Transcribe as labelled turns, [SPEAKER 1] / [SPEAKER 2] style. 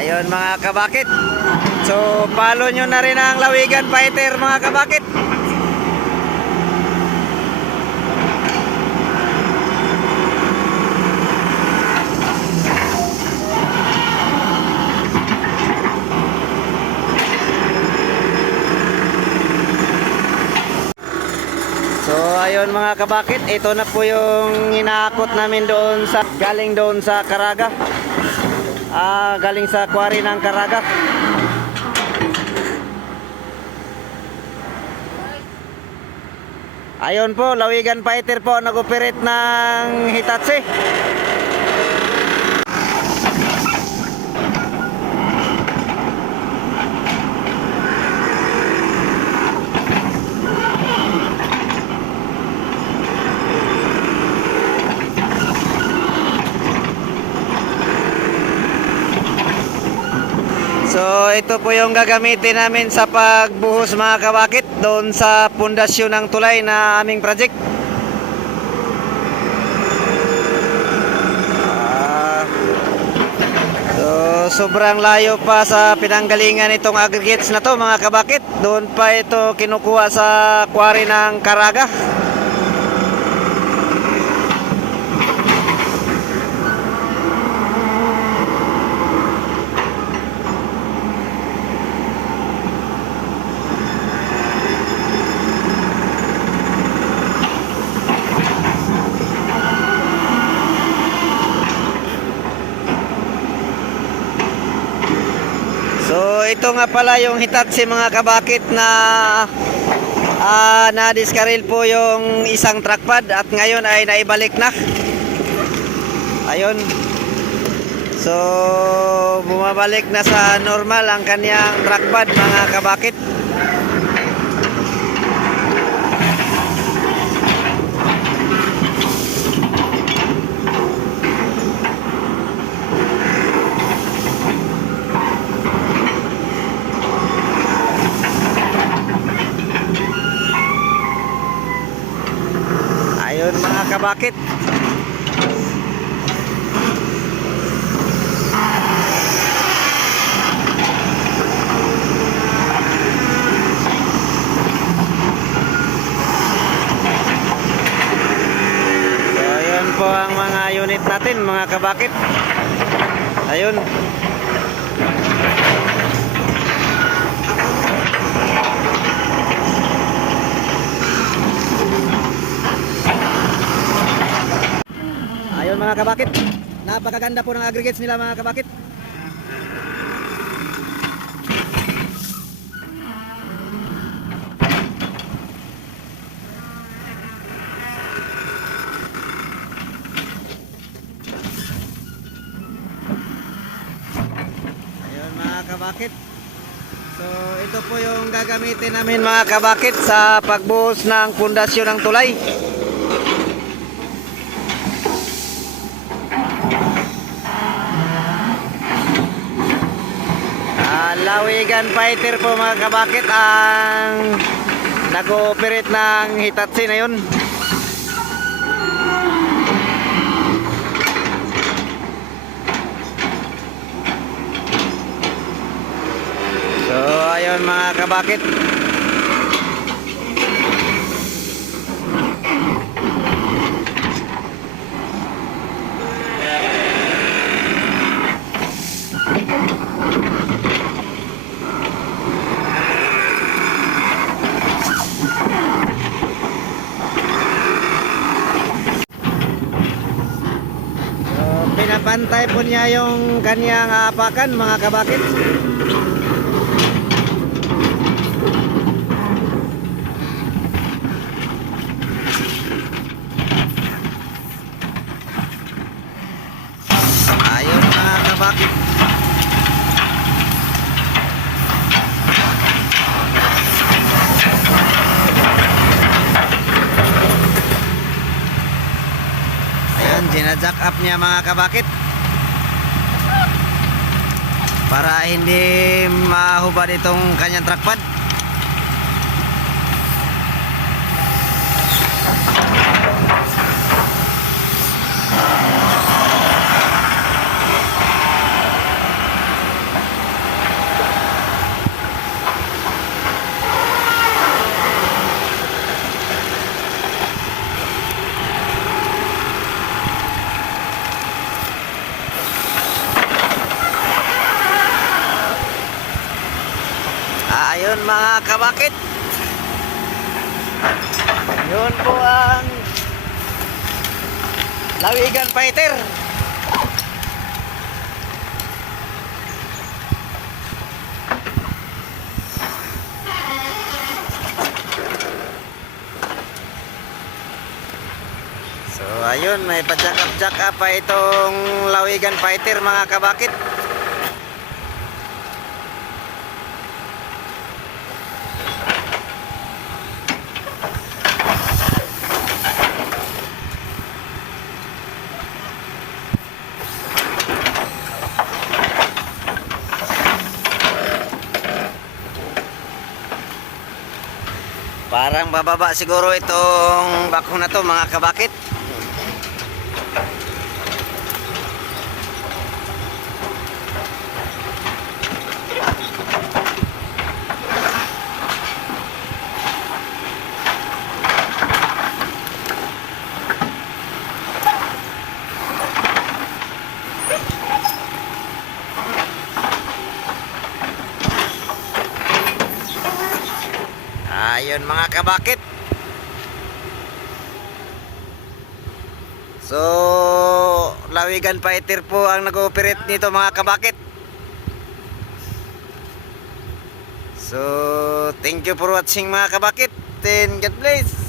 [SPEAKER 1] Ayun mga kabakit. So, follow nyo na rin ang Lawigan Fighter mga kabakit. Ayun mga kabakit, ito na po yung inaakot namin doon sa galing doon sa Caraga. Ah, galing sa quarry ng Caraga. Ayun po, Lawigan Fighter po nag-operate ng Hitachi. So ito po yung gagamitin namin sa pagbuhos mga kabakit doon sa pundasyon ng tulay na aming project. Ah, so sobrang layo pa sa pinanggalingan itong aggregates na to mga kabakit. Doon pa ito kinukuha sa quarry ng Caraga. So ito nga pala yung Hitachi mga kabakit na ah na-discarrel po yung isang trackpad at ngayon ay naibalik na. Ayun. So bumabalik na sa normal ang kanyang trackpad mga kabakit. Ayun mga kabakit. Ayun po ang mga unit natin mga kabakit. Ayun. Ayun mga kabakit. Napakaganda po ng aggregates nila mga kabakit. Ayun mga kabakit. So ito po yung gagamitin namin mga kabakit sa pagbuhos ng pundasyon ng tulay. Ah, Lawigan Fighter po mga kabakit ang nag-ooperate ng Hitachi na yun. So ayun mga kabakit. Pinapantay po niya yung kanyang apakan mga kabakit. Ayun mga kabakit. Ayun, ginajack up niya mga kabakit. Para hindi mahubad itong kanyang trackpad. Ayun mga kabakit. Yun po ang Lawigan Fighter. So ayun, may pa-jack up jack up pa itong Lawigan Fighter mga kabakit. Parang bababa siguro itong bako na to mga kabakit. Ayun mga kabakit. So, Lawigan Fighter po ang nag-ooperate nito mga kabakit. So, thank you for watching mga kabakit. And God bless.